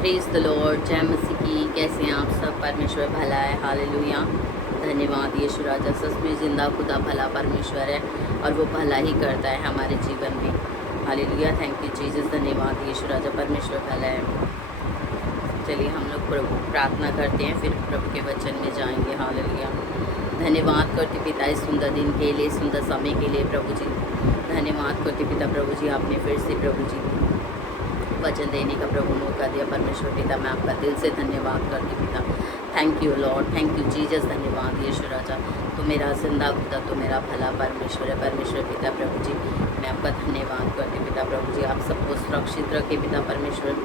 Praise the Lord, जय मसीह की। कैसे हैं आप सब? परमेश्वर भला है, हालेलुया। धन्यवाद यीशु राजा। सच में जिंदा खुदा भला परमेश्वर है और वो भला ही करता है हमारे जीवन में। Hallelujah, thank you Jesus. धन्यवाद यीशु राजा, परमेश्वर भला है। चलिए हम लोग प्रभु प्रार्थना करते हैं, फिर प्रभु के वचन में जाएंगे। हालेलुया। धन्यवाद करते पिता इस सुंदर दिन के लिए, सुंदर समय के लिए प्रभु जी। धन्यवाद करते पिता प्रभु जी, आपने फिर से प्रभु जी वचन देने का प्रभु मौका दिया। परमेश्वर पिता, मैं आपका दिल से धन्यवाद करती पिता। Thank you Lord, thank you Jesus. धन्यवाद यीशु राजा, तो मेरा जिंदा खुदा, तो मेरा भला परमेश्वर है। परमेश्वर पिता प्रभु जी, मैं आपका धन्यवाद करती पिता प्रभु जी। आप सबको सुरक्षित रखे पिता परमेश्वर,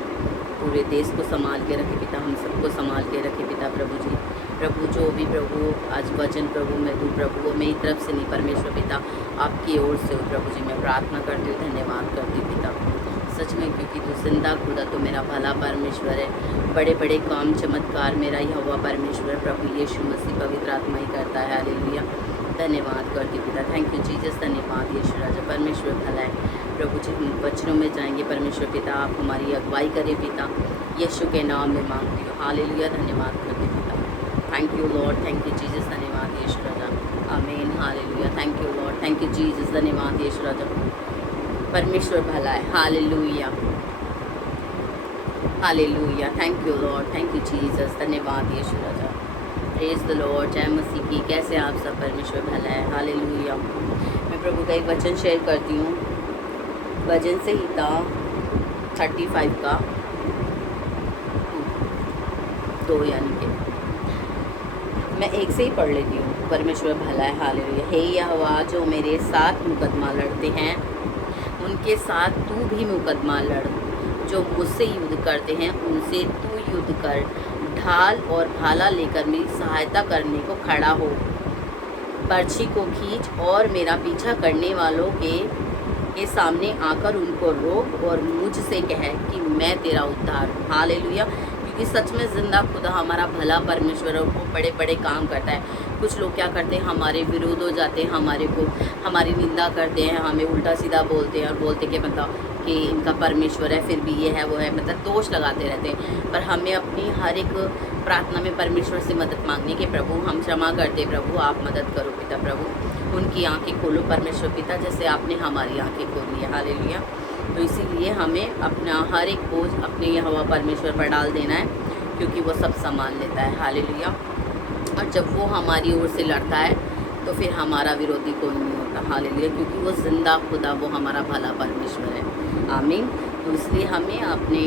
पूरे देश को संभाल के रखे पिता, हम सबको संभाल के रखे पिता प्रभु जी। प्रभु जो भी प्रभु आज वचन प्रभु मैं दूँ प्रभु, वो मेरी तरफ से नहीं परमेश्वर पिता, आपकी ओर से हो प्रभु जी। मैं प्रार्थना करती हूँ, धन्यवाद करती हूँ पिता सच में, क्योंकि तू जिंदा खुदा, तो मेरा भला परमेश्वर है। बड़े बड़े काम चमत्कार मेरा ही हुआ परमेश्वर प्रभु यीशु मसीह पवित्र आत्मा ही करता है। हालेलुया, धन्यवाद करती पिता। Thank you Jesus. धन्यवाद यीशु राजा, परमेश्वर भला है। प्रभु जी हम वचनों में जाएंगे परमेश्वर पिता, आप हमारी अगुवाई करें पिता, यीशु के नाम में मांगती हूँ। हालेलुया, धन्यवाद करती पिता। Thank you Lord, thank you Jesus. धन्यवाद यीशु राजा, आमीन। Hallelujah, thank you Lord, thank you Jesus. धन्यवाद यीशु राजा, परमेश्वर भला है। Hallelujah, hallelujah, thank you Lord, thank you Jesus. धन्यवाद यीशु राजा। प्रेज द लॉर्ड, जय मसीह की। कैसे आप सब? परमेश्वर भला है। हालेलुया। मैं प्रभु का एक वचन शेयर करती हूँ, वचन से ही था 35 का 2, यानी कि मैं एक से ही पढ़ लेती हूँ। परमेश्वर भला है। हालेलुया। हे यहोवा, जो मेरे साथ मुकदमा लड़ते हैं उनके साथ तू भी मुकदमा लड़, जो मुझसे युद्ध करते हैं उनसे तू युद्ध कर। ढाल और भाला लेकर मेरी सहायता करने को खड़ा हो। बर्छी को खींच और मेरा पीछा करने वालों के सामने आकर उनको रोक और मुझसे कह कि मैं तेरा उद्धार हूँ। हालेलुया, क्योंकि सच में जिंदा खुदा हमारा भला परमेश्वर, और वो बड़े बड़े काम करता है। कुछ लोग क्या करते हैं, हमारे विरोध हो जाते हैं, हमारी निंदा करते हैं, हमें उल्टा सीधा बोलते हैं और बोलते कि मतलब कि इनका परमेश्वर है, फिर भी ये है वो है, मतलब दोष लगाते रहते हैं। पर हमें अपनी हर एक प्रार्थना में परमेश्वर से मदद मांगनी कि प्रभु हम क्षमा करते, प्रभु आप मदद करो पिता प्रभु। उनकी आंखें खोलो परमेश्वर पिता, जैसे आपने हमारी आंखें खोली है। हालेलुया। तो इसीलिए हमें अपना हर एक बोझ अपने यहोवा परमेश्वर पर डाल देना है, क्योंकि वो सब संभाल लेता है। हालेलुया। और जब वो हमारी ओर से लड़ता है तो फिर हमारा विरोधी कोई नहीं होता। हालेलुया, क्योंकि वो जिंदा खुदा, वो हमारा भला परमेश्वर है। आमीन। तो इसलिए हमें अपने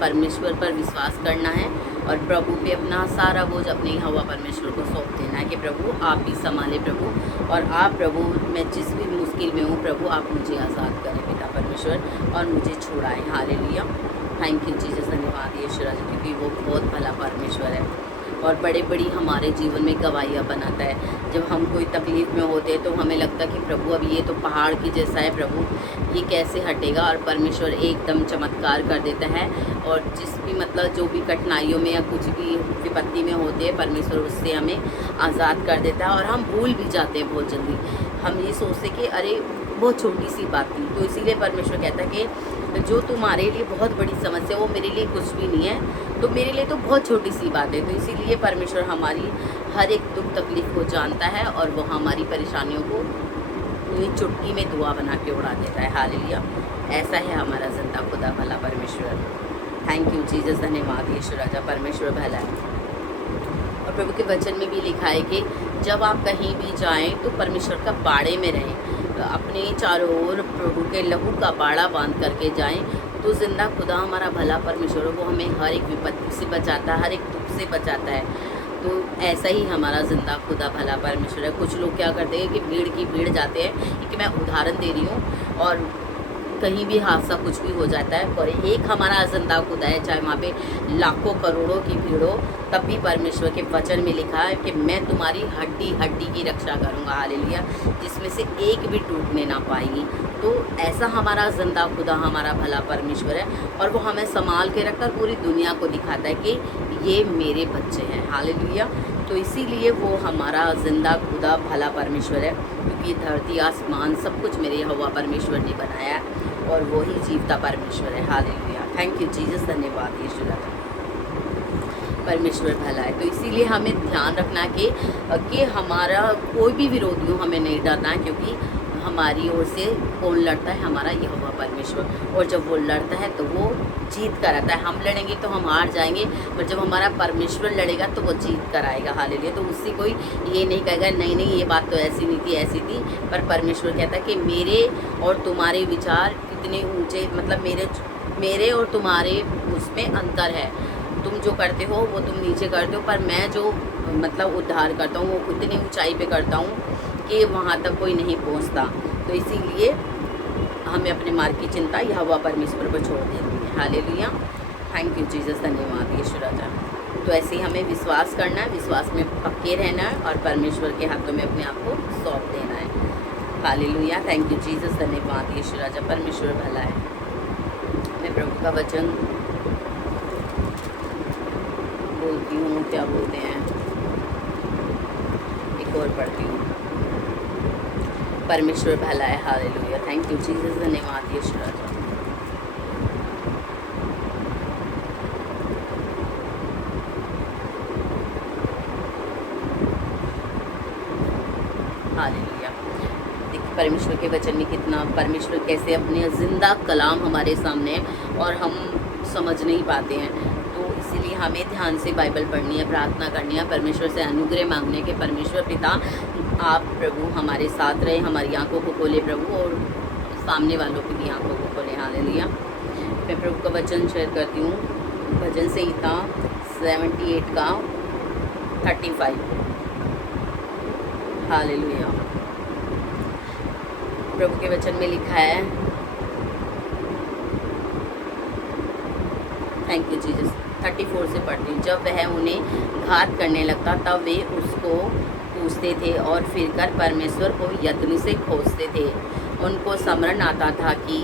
परमेश्वर पर विश्वास करना है और प्रभु पे अपना सारा बोझ अपने हवा परमेश्वर को सौंप देना है कि प्रभु आप ही संभाले प्रभु, और आप प्रभु, मैं जिस भी मुश्किल में हूँ प्रभु, आप मुझे आज़ाद करें पिता परमेश्वर और मुझे छुड़ाएं। Hallelujah, thank you Jesus. धन्यवाद यीशु राजा, क्योंकि वो बहुत भला परमेश्वर है और बड़े बड़ी हमारे जीवन में गवाहियाँ बनाता है। जब हम कोई तकलीफ़ में होते हैं तो हमें लगता है कि प्रभु अब ये तो पहाड़ की जैसा है, प्रभु ये कैसे हटेगा, और परमेश्वर एकदम चमत्कार कर देता है। और जिस भी मतलब जो भी कठिनाइयों में या कुछ भी विपत्ति में होते हैं, परमेश्वर उससे हमें आज़ाद कर देता है और हम भूल भी जाते हैं बहुत जल्दी। हम ये सोचते कि अरे बहुत छोटी सी बात थी। तो इसीलिए परमेश्वर कहता है कि जो तुम्हारे लिए बहुत बड़ी समस्या, वो मेरे लिए कुछ भी नहीं है, तो मेरे लिए तो बहुत छोटी सी बात है। तो इसीलिए परमेश्वर हमारी हर एक दुख तकलीफ को जानता है और वो हमारी परेशानियों को पूरी चुटकी में दुआ बना के उड़ा देता है। हालेलुया, ऐसा है हमारा जिंदा खुदा भला परमेश्वर। Thank you Jesus. धन्यवाद यीशु राजा, परमेश्वर भला है। और प्रभु के वचन में भी लिखा है कि जब आप कहीं भी जाएं तो परमेश्वर का बाड़े में रहें, तो अपने चारों ओर प्रभु के लहू का बाड़ा बांध करके जाएं। तो जिंदा खुदा हमारा भला परमेश्वर, वो हमें हर एक विपत्ति से बचाता है, हर एक दुख से बचाता है। तो ऐसा ही हमारा जिंदा खुदा भला परमेश्वर है। कुछ लोग क्या करते हैं कि भीड़ की भीड़ जाते हैं, कि मैं उदाहरण दे रही हूँ, और कहीं भी हादसा कुछ भी हो जाता है, पर एक हमारा जिंदा खुदा है, चाहे वहाँ पे लाखों करोड़ों की भीड़ हो, तब भी परमेश्वर के वचन में लिखा है कि मैं तुम्हारी हड्डी हड्डी की रक्षा करूँगा। हालेलुया, जिसमें से एक भी टूटने ना पाएगी। तो ऐसा हमारा जिंदा खुदा हमारा भला परमेश्वर है, और वो हमें संभाल के रखकर पूरी दुनिया को दिखाता है कि ये मेरे बच्चे हैं। हालेलुया। तो इसीलिए वो हमारा जिंदा खुदा भला परमेश्वर है, क्योंकि धरती आसमान सब कुछ मेरे यहोवा परमेश्वर ने बनाया है और वो ही जीवता परमेश्वर है। Hallelujah, thank you Jesus. धन्यवाद यीशु राजा। परमेश्वर भला है। तो इसीलिए हमें ध्यान रखना कि हमारा कोई भी विरोधी हो, हमें नहीं डरना है, क्योंकि हमारी ओर से कौन लड़ता है? हमारा यहोवा परमेश्वर। और जब वो लड़ता है तो वो जीत कर आता है। हम लड़ेंगे तो हम हार जाएंगे, पर जब हमारा परमेश्वर लड़ेगा तो वो जीत कर आएगा। हालेलुया। तो उससे कोई ये नहीं कहेगा नहीं नहीं ये बात तो ऐसी नहीं थी, ऐसी थी। पर परमेश्वर कहता है कि मेरे और तुम्हारे विचार कितने ऊँचे, मतलब मेरे और तुम्हारे उसमें अंतर है। तुम जो करते हो वो तुम नीचे करते हो, पर मैं जो मतलब उद्धार करता हूँ वो इतनी ऊंचाई पे करता हूँ कि वहाँ तक कोई नहीं पहुँचता। तो इसीलिए हमें अपने मार्ग की चिंता यहोवा परमेश्वर पर छोड़ देनी है। हालेलुया। थैंक यू जीसस, धन्यवाद यीशु राजा। तो ऐसे ही हमें विश्वास करना है, विश्वास में पक्के रहना है और परमेश्वर के हाथों में अपने आप को सौंप देना है। हालेलुया। थैंक यू जीसस, धन्यवाद यीशु राजा। परमेश्वर भला है। मैं प्रभु का वचन बोलती हूँ, क्या बोलते हैं, एक और पढ़ती हूँ। परमेश्वर भला है। हालेलुया। थैंक यू जीसस, धन्यवाद यीशु राजा। हालेलुया। देखिए परमेश्वर के वचन में कितना, परमेश्वर कैसे अपने जिंदा कलाम हमारे सामने है और हम समझ नहीं पाते हैं। तो इसीलिए हमें ध्यान से बाइबल पढ़नी है, प्रार्थना करनी है, परमेश्वर से अनुग्रह मांगने के परमेश्वर पिता आप प्रभु हमारे साथ रहे, हमारी आंखों को खोले प्रभु, और सामने वालों की भी आंखों को खोले। हालेलुया। मैं प्रभु का वचन शेयर करती हूँ, भजन संहिता 78 का 35। हालेलुया। प्रभु के वचन में लिखा है, थैंक यू जीसस। 34 से पढ़ती हूँ। जब वह उन्हें घात करने लगता तब वे उसको पूछते थे और फिर कर परमेश्वर को यत्न से खोजते थे। उनको स्मरण आता था कि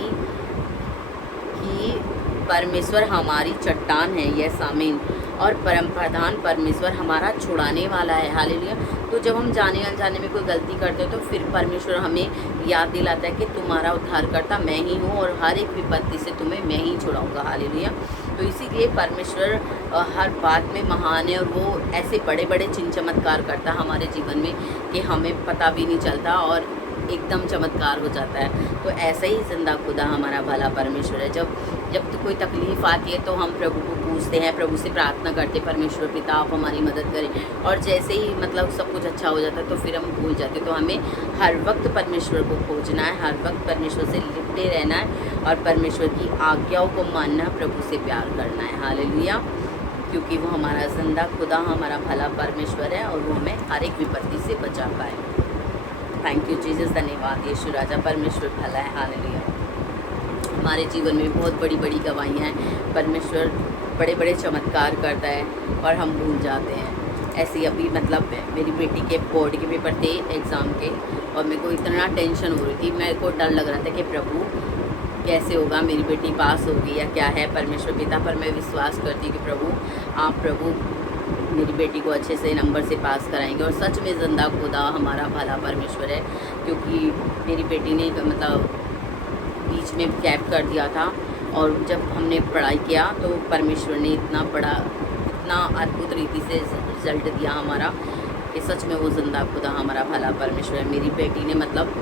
परमेश्वर हमारी चट्टान है, यह सामीन, और परम प्रधान परमेश्वर हमारा छुड़ाने वाला है। हालेलुया। तो जब हम जाने अनजाने में कोई गलती करते हैं तो फिर परमेश्वर हमें याद दिलाता है कि तुम्हारा उद्धारकर्ता मैं ही हूँ और हर एक विपत्ति से तुम्हें मैं ही छुड़ाऊंगा। हालेलुया। तो इसीलिए परमेश्वर हर बात में महान है और वो ऐसे बड़े बड़े चिन्ह चमत्कार करता है हमारे जीवन में कि हमें पता भी नहीं चलता और एकदम चमत्कार हो जाता है। तो ऐसा ही जिंदा खुदा हमारा भला परमेश्वर है। जब तो कोई तकलीफ़ आती है तो हम प्रभु को पूछते हैं, प्रभु से प्रार्थना करते, परमेश्वर पिता आप हमारी मदद करें, और जैसे ही मतलब सब कुछ अच्छा हो जाता है तो फिर हम भूल जाते। तो हमें हर वक्त परमेश्वर को खोजना है, हर वक्त परमेश्वर से लिपटे रहना है और परमेश्वर की आज्ञाओं को मानना, प्रभु से प्यार करना है। हालेलुया। क्योंकि वो हमारा जिंदा खुदा हमारा भला परमेश्वर है और वो हमें हर एक विपत्ति से बचा पाए। थैंक यू जीसस, धन्यवाद यीशु राजा। परमेश्वर भला है। हालेलुया। हमारे जीवन में बहुत बड़ी बड़ी गवाहियाँ हैं, परमेश्वर बड़े बड़े चमत्कार करता है और हम भूल जाते हैं। ऐसी अभी मतलब मेरी बेटी के बोर्ड के पेपर थे एग्ज़ाम के, और मेरे को इतना टेंशन हो रही थी, मेरे को डर लग रहा था कि प्रभु कैसे होगा, मेरी बेटी पास होगी या क्या है परमेश्वर पिता। पर मैं विश्वास करती हूँ कि प्रभु आप प्रभु मेरी बेटी को अच्छे से नंबर से पास कराएंगे। और सच में जिंदा खुदा हमारा भला परमेश्वर है, क्योंकि मेरी बेटी ने मतलब बीच में गैप कर दिया था और जब हमने पढ़ाई किया तो परमेश्वर ने इतना अद्भुत रीति से रिजल्ट दिया हमारा कि सच में वो जिंदा खुदा हमारा भला परमेश्वर है। मेरी बेटी ने मतलब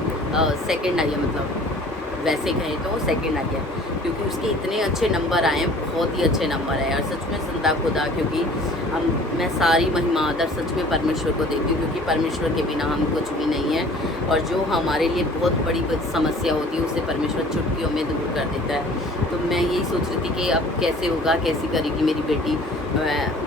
सेकंड आई है, मतलब वैसे कहें तो सेकंड आई है, क्योंकि उसके इतने अच्छे नंबर आए हैं, बहुत ही अच्छे नंबर आए। और सच में जिंदा खुदा, क्योंकि मैं सारी महिमा आदर सच में परमेश्वर को देती हूँ, क्योंकि परमेश्वर के बिना हम कुछ भी नहीं है। और जो हमारे लिए बहुत बड़ी समस्या होती है उसे परमेश्वर चुटकियों में दूर कर देता है। तो मैं यही सोच रही थी कि अब कैसे होगा, कैसे करेगी मेरी बेटी,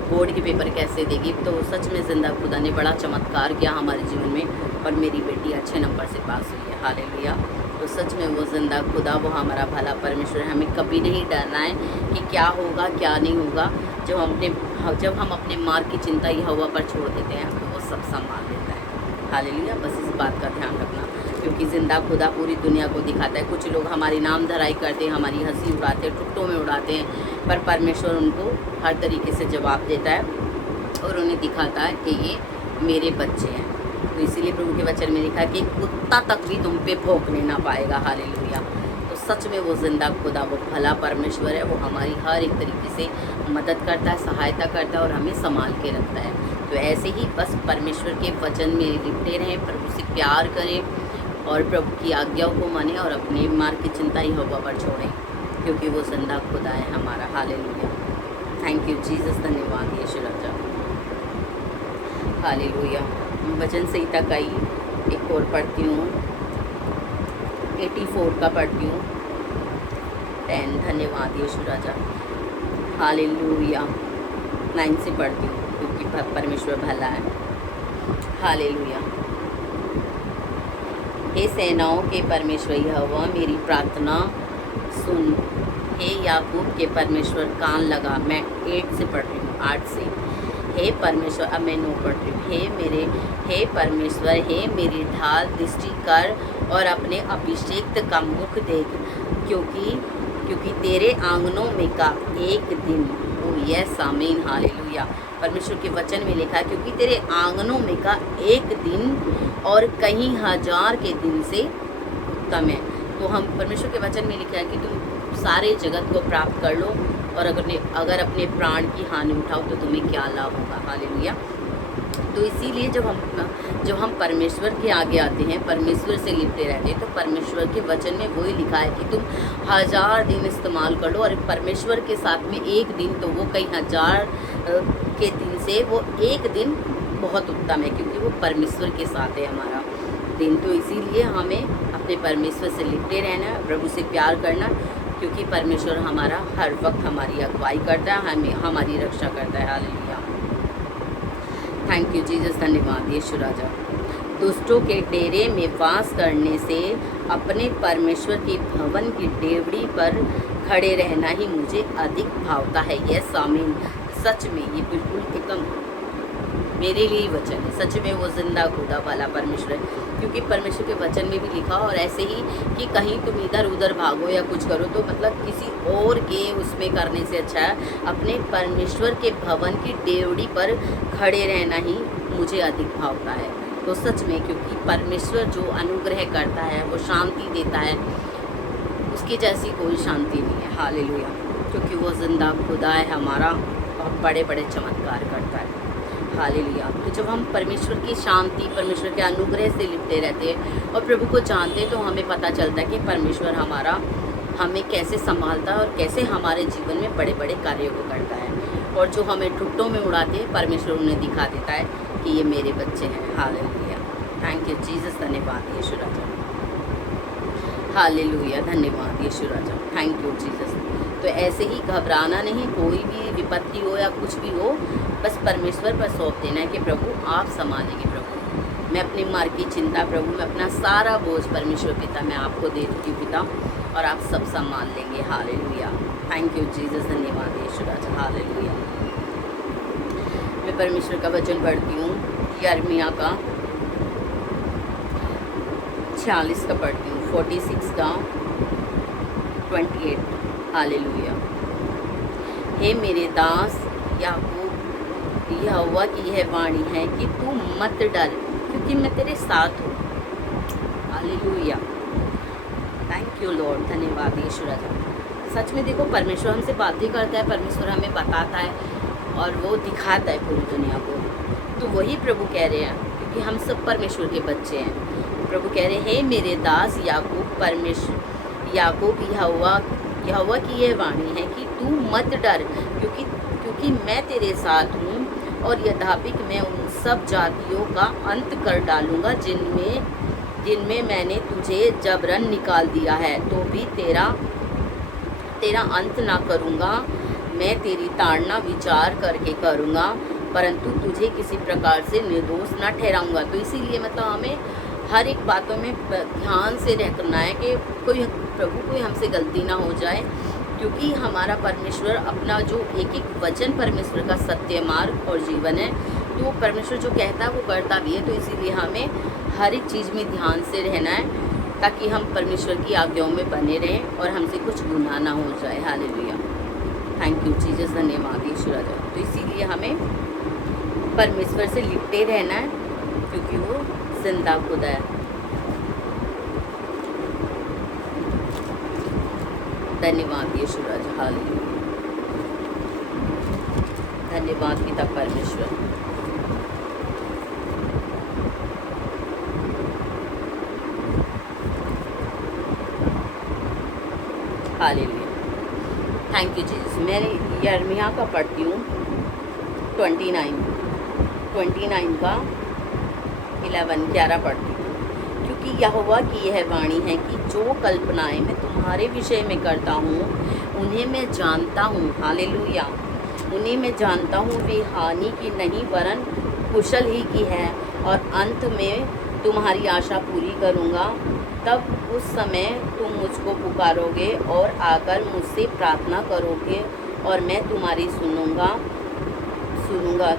बोर्ड के पेपर कैसे देगी। तो सच में जिंदा खुदा ने बड़ा चमत्कार किया हमारे जीवन में और मेरी बेटी अच्छे नंबर से पास हुई है। हालेलुया। तो सच में वो जिंदा खुदा वो हमारा भला परमेश्वर है। हमें कभी नहीं डरना है कि क्या होगा क्या नहीं होगा। जब हम अपने मार्ग की चिंता यहोवा पर छोड़ देते हैं तो वो सब संभाल लेता है। हालेलुया। बस इस बात का ध्यान रखना, क्योंकि जिंदा खुदा पूरी दुनिया को दिखाता है। कुछ लोग हमारी नाम धराई करते हैं, हमारी हंसी उड़ाते हैं, टुकड़ों में उड़ाते हैं, पर परमेश्वर उनको हर तरीके से जवाब देता है और उन्हें दिखाता है कि ये मेरे बच्चे हैं। तो इसीलिए प्रभु के वचन में लिखा कि कुत्ता तक भी तुम पे भौंकने ना पाएगा। हालेलुया। तो सच में वो जिंदा खुदा, वो भला परमेश्वर है। वो हमारी हर एक तरीके से मदद करता है, सहायता करता है और हमें संभाल के रखता है। तो ऐसे ही बस परमेश्वर के वचन में लिपटे रहें, प्रभु से प्यार करें और प्रभु की आज्ञाओं को मानें और अपने मार्ग की चिंता यहोवा पर छोड़ें, क्योंकि वो जिंदा खुदा है हमारा। हालेलुया, थैंक यू जीसस, धन्यवाद यीशु राजा। हालेलुया। वचन संहिता का ही एक और पढ़ती हूँ, 84 का पढ़ती हूँ, 10। धन्यवाद यीशु राजा। हालेलुया, 9 से पढ़ती हूँ, क्योंकि परमेश्वर भला है। हालेलुया। हे सेनाओं के परमेश्वर यहोवा, मेरी प्रार्थना सुन। हे याकूब के परमेश्वर, कान लगा। मैं 8 से पढ़ रही हूँ, 8 से। हे परमेश्वर, अब मैं 9 पढ़ रही हूँ। हे परमेश्वर, हे मेरी ढाल, दृष्टि कर और अपने अभिषेक का मुख देख, क्योंकि तेरे आंगनों में का एक दिन, ओ यस आमीन, हालेलुया। परमेश्वर के वचन में लिखा है, क्योंकि तेरे आंगनों में का एक दिन और कहीं हजार के दिन से उत्तम है। तो हम परमेश्वर के वचन में लिखा है कि तुम सारे जगत को प्राप्त कर लो और अगर अपने प्राण की हानि उठाओ तो तुम्हें क्या लाभ होगा। हालेलुया। तो इसीलिए जब हम परमेश्वर के आगे आते हैं, परमेश्वर से लिपटे रहते हैं, तो परमेश्वर के वचन में वही लिखा है कि तुम 1000 दिन इस्तेमाल कर लो और परमेश्वर के साथ में एक दिन, तो वो कई हजार के दिन से वो एक दिन बहुत उत्तम है, क्योंकि वो परमेश्वर के साथ है हमारा दिन। तो इसीलिए हमें अपने परमेश्वर से लिपटे रहना, प्रभु से प्यार करना, क्योंकि परमेश्वर हमारा हर वक्त हमारी अगुवाई करता है, हमें हमारी रक्षा करता है। हालेलुया, थैंक यू जीसस, धन्यवाद यीशु राजा। दुष्टों के डेरे में वास करने से अपने परमेश्वर के भवन की डेवड़ी पर खड़े रहना ही मुझे अधिक भावता है। यस आमीन। सच में ये बिल्कुल एकदम मेरे लिए ही वचन है। सच में वो जिंदा खुदा वाला परमेश्वर है, क्योंकि परमेश्वर के वचन में भी लिखा। और ऐसे ही कि कहीं तुम इधर उधर भागो या कुछ करो, तो मतलब किसी और के उसमें करने से अच्छा है अपने परमेश्वर के भवन की डेवड़ी पर खड़े रहना ही मुझे अधिक भावता है। तो सच में, क्योंकि परमेश्वर जो अनुग्रह करता है, वो शांति देता है, उसकी जैसी कोई शांति नहीं है। हालेलुया, क्योंकि वो जिंदा खुदा है हमारा और बड़े बड़े चमत्कार करता है। हालेलुया। तो जब हम परमेश्वर की शांति, परमेश्वर के अनुग्रह से लिपटे रहते हैं और प्रभु को जानते हैं, तो हमें पता चलता है कि परमेश्वर हमारा हमें कैसे संभालता है और कैसे हमारे जीवन में बड़े बड़े कार्यों को करता है। और जो हमें ठुट्टों में उड़ाते हैं, परमेश्वर उन्हें दिखा देता है कि ये मेरे बच्चे हैं। हालेलुया, थैंक यू जीसस, धन्यवाद यीशु राजा। हालेलुया, धन्यवाद यीशु राजा, थैंक यू जीसस। तो ऐसे ही घबराना नहीं, कोई भी विपत्ति हो या कुछ भी हो, बस परमेश्वर पर सौंप देना है कि प्रभु आप संभालेंगे। प्रभु, मैं अपने मार्ग की चिंता, प्रभु मैं अपना सारा बोझ परमेश्वर पिता मैं आपको दे देती हूँ पिता, और आप सब संभाल लेंगे। हालेलुया, थैंक यू जीसस, धन्यवाद यीशु राजा। हालेलुया। मैं परमेश्वर का वचन पढ़ती हूँ, यिर्मयाह का 46 का पढ़ती हूँ, 46 का 28। हालेलुया। हे मेरे दास याकूब, यहोवा की यह वाणी है कि तू मत डर, क्योंकि मैं तेरे साथ हूँ। हालेलुया, थैंक यू लॉर्ड, धन्यवाद यीशु राजा। सच में देखो, परमेश्वर हमसे बातें करता है, परमेश्वर हमें बताता है और वो दिखाता है पूरी दुनिया को। तो वही प्रभु कह रहे हैं, क्योंकि हम सब परमेश्वर के बच्चे हैं। प्रभु कह रहे हैं, हे मेरे दास याकूब, परमेश्वर याकूब, यहोवा की यह वाणी है कि तू मत डर, क्योंकि मैं तेरे साथ हूँ, और यद्यपि मैं उन सब जातियों का अंत कर डालूँगा जिनमें मैंने तुझे जबरन निकाल दिया है, तो भी तेरा अंत ना करूँगा। मैं तेरी ताड़ना विचार करके करूँगा, परंतु तुझे किसी प्रकार से निर्दोष ना ठहराऊँगा। तो इसीलिए मतलब हमें हर एक बातों में ध्यान से रहना है कि कोई हमसे गलती ना हो जाए, क्योंकि हमारा परमेश्वर अपना जो एक एक वचन परमेश्वर का सत्य मार्ग और जीवन है, तो परमेश्वर जो कहता है वो करता भी है। तो इसीलिए हमें हर एक चीज़ में ध्यान से रहना है, ताकि हम परमेश्वर की आज्ञाओं में बने रहें और हमसे कुछ गुनाह ना हो जाए। हालेलुया, थैंक यू जीसस, धन्यवाद यीशु राजा। तो इसीलिए हमें परमेश्वर से लिपटे रहना है, क्योंकि वो जिंदा खुदा है। धन्यवाद यीशु राजा, हालेलुया। धन्यवाद पिता परमेश्वर। Hallelujah, thank you Jesus. मैं यिर्मयाह का पढ़ती हूँ 29 का 11 पढ़ती हूँ। क्योंकि यहोवा की यह वाणी है कि जो कल्पनाएं मैं तुम्हारे विषय में करता हूँ उन्हें मैं जानता हूँ। हालेलुया, उन्हें मैं जानता हूँ, वे हानि की नहीं वरन कुशल ही की है, और अंत में तुम्हारी आशा पूरी करूँगा। तब उस समय तुम मुझको पुकारोगे और आकर मुझसे प्रार्थना करोगे और मैं तुम्हारी सुनूंगा।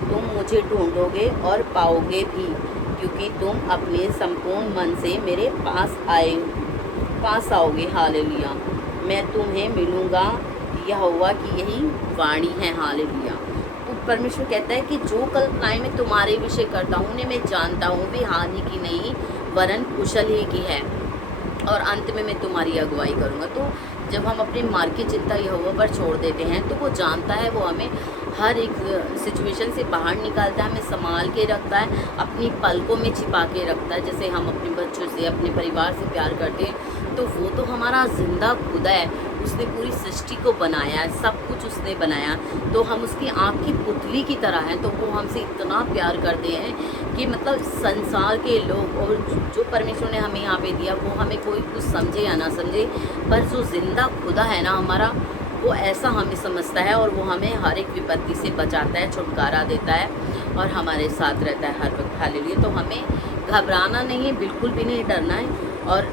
तुम मुझे ढूंढोगे और पाओगे भी, क्योंकि तुम अपने संपूर्ण मन से मेरे पास आओगे। हालेलुया, मैं तुम्हें मिलूँगा। यहोवा की यही वाणी है। हालेलुया। तो परमेश्वर कहता है कि जो कल्पनाएं मैं तुम्हारे विषय करता हूँ उन्हें मैं जानता हूँ, वे हानि की नहीं वरन कुशल ही की है, और अंत में मैं तुम्हारी अगुवाई करूँगा। तो जब हम अपने मार्ग की चिंता यहोवा पर छोड़ देते हैं तो वो जानता है, वो हमें हर एक सिचुएशन से बाहर निकालता है, हमें संभाल के रखता है, अपनी पलकों में छिपा के रखता है। जैसे हम अपने बच्चों से, अपने परिवार से प्यार करते हैं तो वो तो हमारा जिंदा खुदा है, उसने पूरी सृष्टि को बनाया है, सब कुछ उसने बनाया, तो हम उसकी आँख की पुतली की तरह हैं। तो वो हमसे इतना प्यार करते हैं कि मतलब संसार के लोग और जो परमेश्वर ने हमें यहाँ पे दिया, वो हमें कोई कुछ समझे या ना समझे, पर जो जिंदा खुदा है ना हमारा, वो ऐसा हमें समझता है और वो हमें हर एक विपत्ति से बचाता है, छुटकारा देता है और हमारे साथ रहता है हर वक्त। हालेलुया। तो हमें घबराना नहीं है, बिल्कुल भी नहीं डरना है, और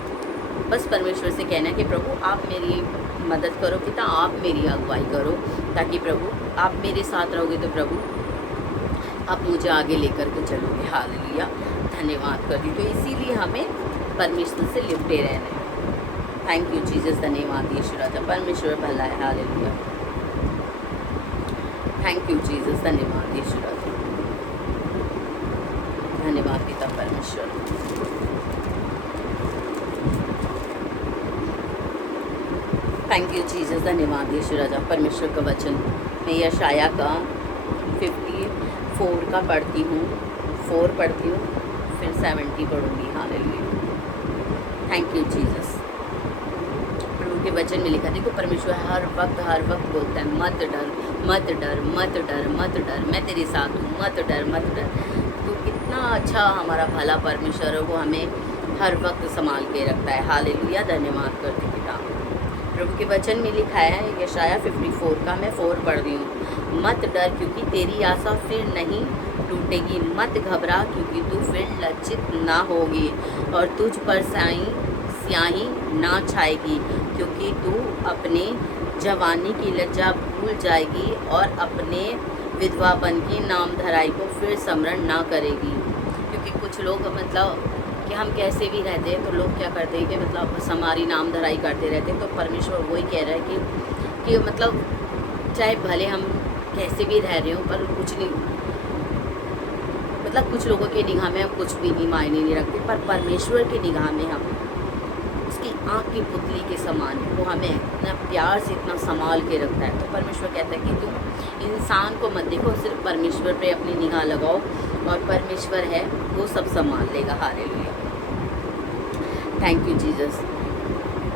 बस परमेश्वर से कहना है कि प्रभु आप मेरी मदद करो, पिता आप मेरी अगुवाई करो, ताकि प्रभु आप मेरे साथ रहोगे तो प्रभु आप मुझे आगे लेकर के चलोगे। हालेलुया, धन्यवाद करती। तो इसीलिए हमें परमेश्वर से लिपटे रहना है। थैंक यू जीसस, धन्यवाद यीशु राजा, परमेश्वर भला है। हालेलुया, थैंक यू जीसस, धन्यवाद यीशु राजा, धन्यवाद पिता परमेश्वर। थैंक यू जीसस, धन्यवाद यीशु राजा। परमेश्वर का वचन मैं यशाया का 54 का पढ़ती हूँ, 4 पढ़ती हूँ, फिर 70 पढ़ूँगी। Hallelujah, thank you Jesus. प्रभु के वचन में लिखा, देखो परमेश्वर हर वक्त बोलता है, मत डर मत डर मत डर मत डर, मैं तेरे साथ हूँ, मत डर मत डर। तो कितना अच्छा हमारा भला परमेश्वर है, वो हमें हर वक्त संभाल के रखता है। हालेलुया, धन्यवाद करते पिता। प्रभु के वचन में लिखा है यशाया 54 का मैं 4 पढ़ रही हूँ। मत डर क्योंकि तेरी आशा फिर नहीं टूटेगी, मत घबरा क्योंकि तू फिर लज्जित ना होगी, और तुझ पर स्याही ना छाएगी, क्योंकि तू अपने जवानी की लज्जा भूल जाएगी और अपने विधवापन की नामधराई को फिर स्मरण ना करेगी। क्योंकि कुछ लोग मतलब कि हम कैसे भी रहते हैं तो लोग क्या करते हैं कि मतलब बस हमारी नामधराई करते रहते हैं। तो परमेश्वर वही कह रहा है कि मतलब चाहे भले हम कैसे भी रह रहे हो पर कुछ नहीं, मतलब कुछ लोगों की निगाह में हम कुछ भी नहीं मायने नहीं रखते, पर परमेश्वर की निगाह में हम उसकी आँख की पुतली के समान है। वो हमें इतना प्यार से इतना संभाल के रखता है। तो परमेश्वर कहता है कि तुम इंसान को मत देखो, सिर्फ परमेश्वर पे अपनी निगाह लगाओ, और परमेश्वर है वो सब संभाल लेगा। Hallelujah, thank you Jesus.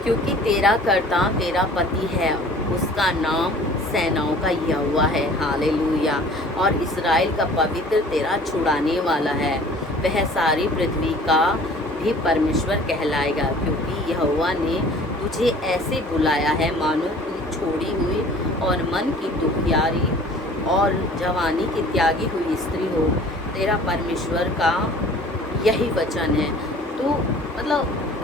क्योंकि तेरा कर्ता तेरा पति है, उसका नाम सेनाओं का यहोवा है। हालेलुया, और इस्राएल का पवित्र तेरा छुड़ाने वाला है, वह सारी पृथ्वी का भी परमेश्वर कहलाएगा। क्योंकि यहोवा ने तुझे ऐसे बुलाया है मानो तू छोड़ी हुई और मन की दुखियारी और जवानी की त्यागी हुई स्त्री हो। तेरा परमेश्वर का यही वचन है। तो मतलब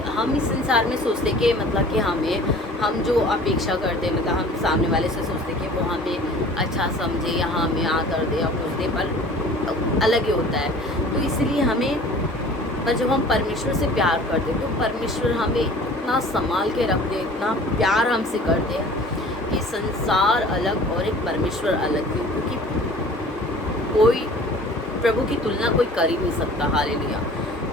हम इस संसार में सोचते कि मतलब कि हम जो अपेक्षा करते हैं, मतलब हम सामने वाले से सोचते कि वो हमें अच्छा समझे या हमें आदर दे या कुछ दे, पर अलग ही होता है। तो इसलिए पर जब हम परमेश्वर से प्यार करते तो परमेश्वर हमें इतना संभाल के रखते हैं, इतना प्यार हमसे करते हैं कि संसार अलग और एक परमेश्वर अलग, क्योंकि कोई प्रभु की तुलना कोई कर ही नहीं सकता। हालेलुया,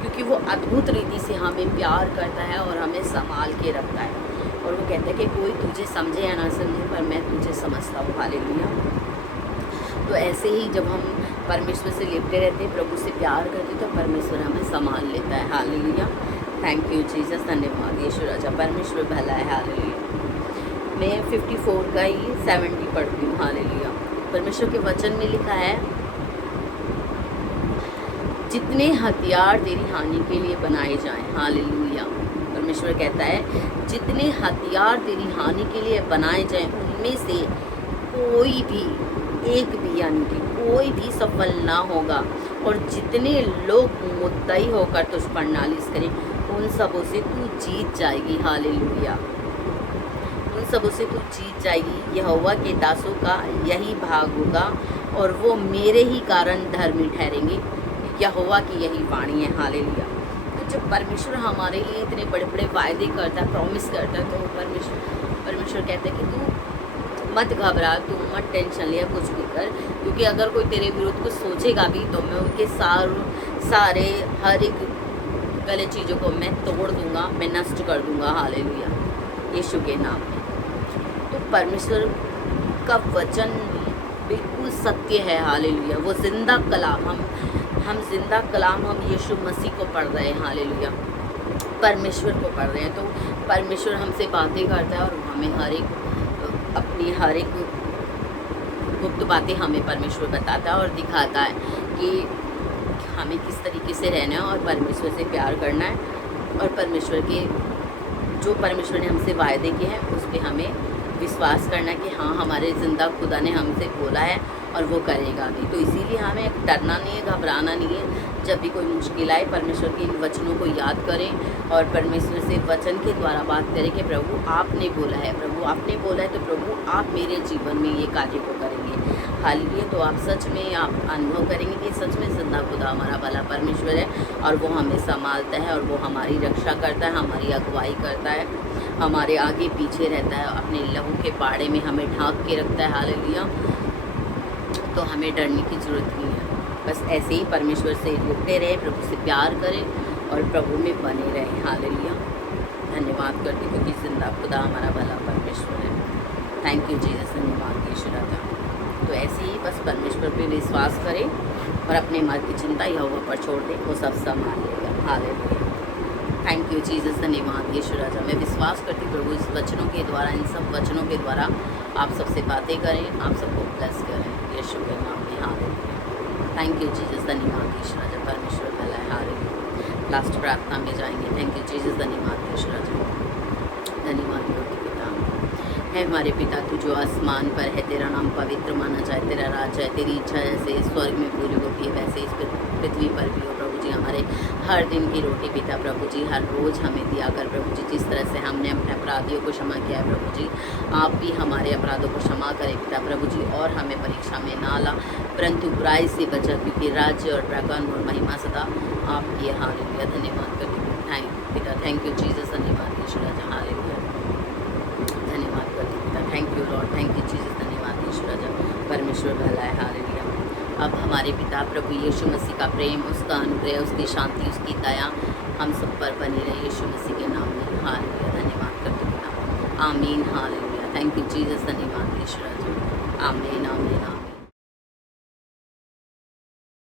क्योंकि वो अद्भुत रीति से हमें प्यार करता है और हमें संभाल के रखता है। और वो कहता है कि कोई तुझे समझे या ना समझे, पर मैं तुझे समझता हूँ। हालेलुया। तो ऐसे ही जब हम परमेश्वर से लिपटे रहते हैं, प्रभु से प्यार करते हैं, तो परमेश्वर हमें संभाल लेता है। हालेलुया। थैंक यू जीसस, धन्यवाद यीशु राजा, परमेश्वर भला है। हालेलुया। मैं 54 का ही 70 पढ़ती हूँ। हालेलुया। परमेश्वर के वचन में लिखा है, जितने हथियार तेरी हानि के लिए बनाए जाएं। हालेलुया। परमेश्वर कहता है जितने हथियार तेरी हानि के लिए बनाए जाएं, उनमें से कोई भी, एक भी, यानी कि कोई भी सफल ना होगा। और जितने लोग मुद्दई होकर तुझ पर नालिश करें, उन सबों से तू जीत जाएगी। हालेलुया। उन सबों से तू जीत जाएगी। यहोवा के दासों का यही भाग होगा और वो मेरे ही कारण धर्मी ठहरेंगे। यहोवा की यही वाणी है। हालेलुया। तो जब परमेश्वर हमारे लिए इतने बड़े बड़े वायदे करता है, प्रॉमिस करता है, तो परमेश्वर कहता है कि तू मत घबरा, तू मत टेंशन लिया, कुछ भी कर, क्योंकि अगर कोई तेरे विरुद्ध कुछ सोचेगा भी तो मैं उनके सारे हर एक गलत चीज़ों को मैं तोड़ दूंगा, मैं नष्ट कर दूंगा। हालेलुया, यीशु के नाम में। तो परमेश्वर का वचन बिल्कुल सत्य है। हालेलुया। वो जिंदा कलाम, हम जिंदा कलाम, हम यीशु मसीह को पढ़ रहे हैं। हालेलुया। परमेश्वर को पढ़ रहे हैं। तो परमेश्वर हमसे बातें करता है और हमें अपनी हर एक गुप्त बातें हमें परमेश्वर बताता है और दिखाता है कि हमें किस तरीके से रहना है और परमेश्वर से प्यार करना है, और जो परमेश्वर ने हमसे वायदे किए हैं उस पर हमें विश्वास करना कि हाँ, हमारे ज़िंदा खुदा ने हमसे बोला है और वो करेगा भी। तो इसीलिए हमें डरना नहीं है, घबराना नहीं है। जब भी कोई मुश्किल आए, परमेश्वर के इन वचनों को याद करें और परमेश्वर से वचन के द्वारा बात करें कि प्रभु आपने बोला है, प्रभु आपने बोला है, तो प्रभु आप मेरे जीवन में ये कार्य को करेंगे। हालेलुया। तो आप सच में आप अनुभव करेंगे कि सच में जिंदा खुदा हमारा भला परमेश्वर है और वो हमें संभालता है और वो हमारी रक्षा करता है, हमारी अगुवाई करता है, हमारे आगे पीछे रहता है, अपने लहू के पाड़े में हमें ढांक के रखता है। हालेलुया। तो हमें डरने की ज़रूरत नहीं है। बस ऐसे ही परमेश्वर से लिपटे रहे, प्रभु से प्यार करें और प्रभु में बने रहें। हालेलुया। धन्यवाद करती क्योंकि जिंदा खुदा हमारा भला परमेश्वर है। थैंक यू जीसस, धन्यवाद यीशु राजा। तो ऐसे ही बस परमेश्वर पे विश्वास करें और अपने मार्ग की चिंता यहोवा पर छोड़ दें, वो सब संभाल लेगा। हालेलुया। थैंक यू जीसस, धन्यवाद यीशु राजा। मैं विश्वास करती प्रभु इस वचनों के द्वारा, इन सब वचनों के द्वारा आप सबसे बातें करें, आप सबको ब्लेस करें यीशु के नाम में। हालेलुया। थैंक यू जीसस, धन्यवाद यीशु राजा, परमेश्वर भला है। हालेलुया। लास्ट प्रार्थना में जाएंगे। थैंक यू जीसस, धन्यवाद यीशु राजा, धन्यवाद योगी पिता है हमारे पिता, तू जो आसमान पर है, तेरा नाम पवित्र माना जाए, तेरा राज है, तेरी इच्छा जैसे स्वर्ग में पूरी होती है वैसे इस पृथ्वी पर भी हो। प्रभु जी हमारे हर दिन की रोटी पिता प्रभु जी हर रोज़ हमें दिया कर। प्रभु जी जिस तरह से हमने अपने अपराधियों को क्षमा किया है प्रभु जी, आप भी हमारे अपराधों को क्षमा करें पिता प्रभु जी, और हमें परीक्षा में ना ला परंतु बुराई से बचा, क्योंकि राज्य और प्रकांड और महिमा सदा आपकी है। हालेलुया। धन्यवाद करती हूँ पिता। थैंक यू जीसस, धन्यवाद यीशु राजा। हालेलुया। धन्यवाद करती पिता। Thank you Lord, thank you Jesus, धन्यवाद यीशु राजा, परमेश्वर भला है। हालेलुया। अब हमारे पिता प्रभु यीशु मसीह का प्रेम, उसका अनुग्रह, उसकी शांति, उसकी दया हम सब पर बनी रहे यीशु मसीह के नाम में। हालेलुया। धन्यवाद करते पिता। आमीन। हालेलुया। थैंक यू जीसस, धन्यवाद यीशु राजा। आमीन, आमीन, आमीन।